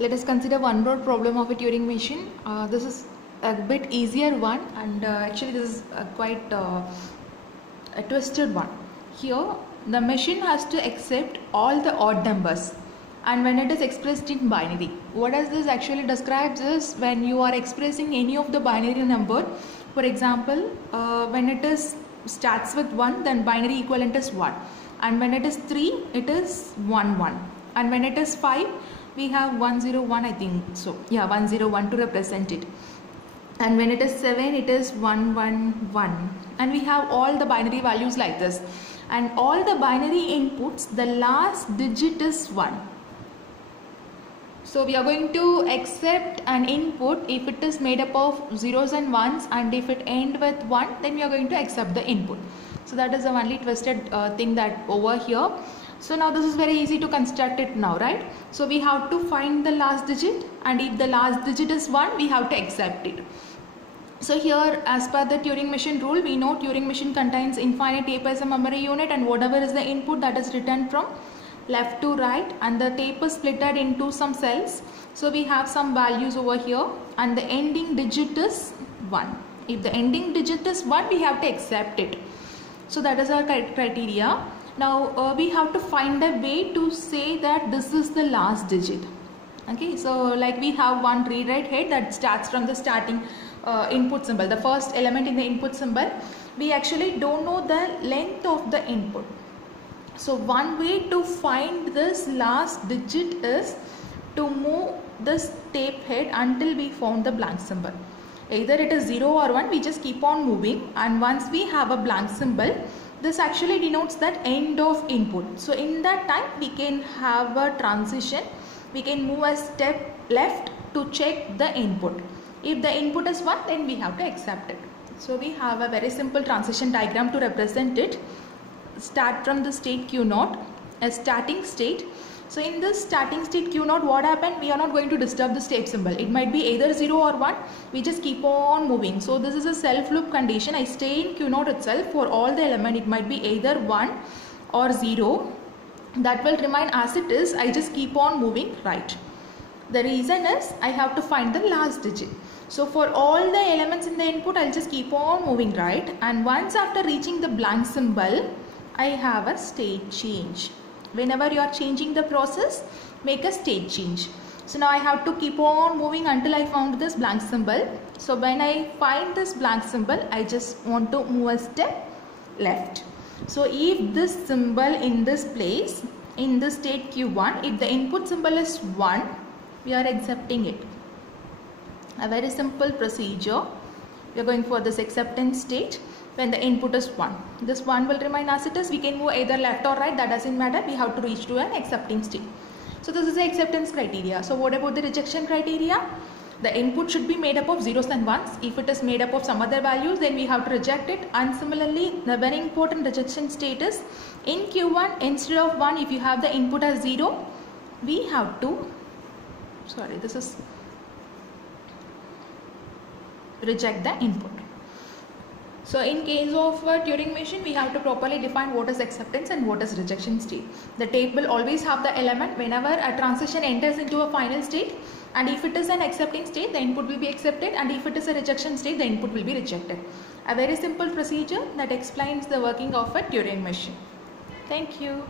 let us consider one more problem of a Turing machine. This is a bit easier one, and actually this is quite a twisted one. Here the machine has to accept all the odd numbers, and when it is expressed in binary. What does this actually describes is when you are expressing any of the binary number. For example, when it is starts with 1, then binary equivalent is 1, and when it is 3 it is 1 1, and when it is 5 we have 101, I think so, yeah, 101 to represent it, and when it is 7 it is 111, and we have all the binary values like this, and all the binary inputs, the last digit is 1. So we are going to accept an input if it is made up of zeros and ones, and if it end with 1, then we are going to accept the input. So that is the only twisted thing that over here. So now this is very easy to construct it now, right? So we have to find the last digit, and if the last digit is 1, we have to accept it. So here, as per the Turing machine rule, we know Turing machine contains infinite tape as a memory unit, and whatever is the input that is written from left to right, and the tape is splitted into some cells. So we have some values over here, and the ending digit is 1. If the ending digit is 1, we have to accept it. So that is our criteria. Now we have to find a way to say that this is the last digit. Okay, so like we have one read-write head that starts from the starting input symbol, the first element in the input symbol. We actually don't know the length of the input. So one way to find this last digit is to move this tape head until we found the blank symbol. Either it is 0 or 1, we just keep on moving, and once we have a blank symbol, this actually denotes that end of input. So in that time we can have a transition, we can move a step left to check the input. If the input is 1, then we have to accept it. So we have a very simple transition diagram to represent it. Start from the state Q0, a starting state. So in this starting state Q0, what happened? We are not going to disturb the state symbol. It might be either 0 or 1. We just keep on moving. So this is a self loop condition. I stay in Q0 itself for all the element. It might be either 1 or 0. That will remain as it is. I just keep on moving right. The reason is I have to find the last digit. So for all the elements in the input, I'll just keep on moving right. And once after reaching the blank symbol, I have a state change. Whenever you are changing the process, make a state change. So now I have to keep on moving until I found this blank symbol. So when I find this blank symbol, I just want to move a step left. So if this symbol in this place, in the state Q1, if the input symbol is 1, we are accepting it. A very simple procedure. We are going for this acceptance state. When the input is 1, this 1 will remain as it is. We can move either left or right, that doesn't matter. We have to reach to an accepting state. So this is the acceptance criteria. So what about the rejection criteria? The input should be made up of zeros and ones. If it is made up of some other values, then we have to reject it. And similarly, the very important rejection state is in Q1, instead of 1, if you have the input as 0, we have to, reject the input. So in case of a Turing machine, we have to properly define what is acceptance and what is rejection state. The tape will always have the element whenever a transition enters into a final state, and if it is an accepting state, the input will be accepted, and if it is a rejection state, the input will be rejected. A very simple procedure that explains the working of a Turing machine. Thank you.